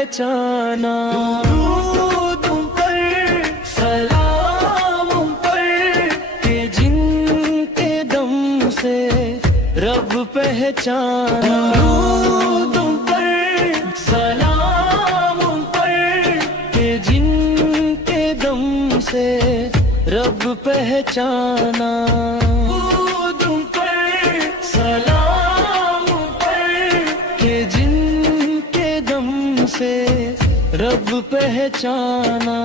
पहचाना। दुरूद उन पर, सलाम उन पर, के जिनके दम से रब पहचाना। दुरूद उन पर, सलाम उन पर, के जिनके दम से रब पहचाना। दुरूद उन पर, सलाम उन पर, के जिनके दम से रब पहचाना।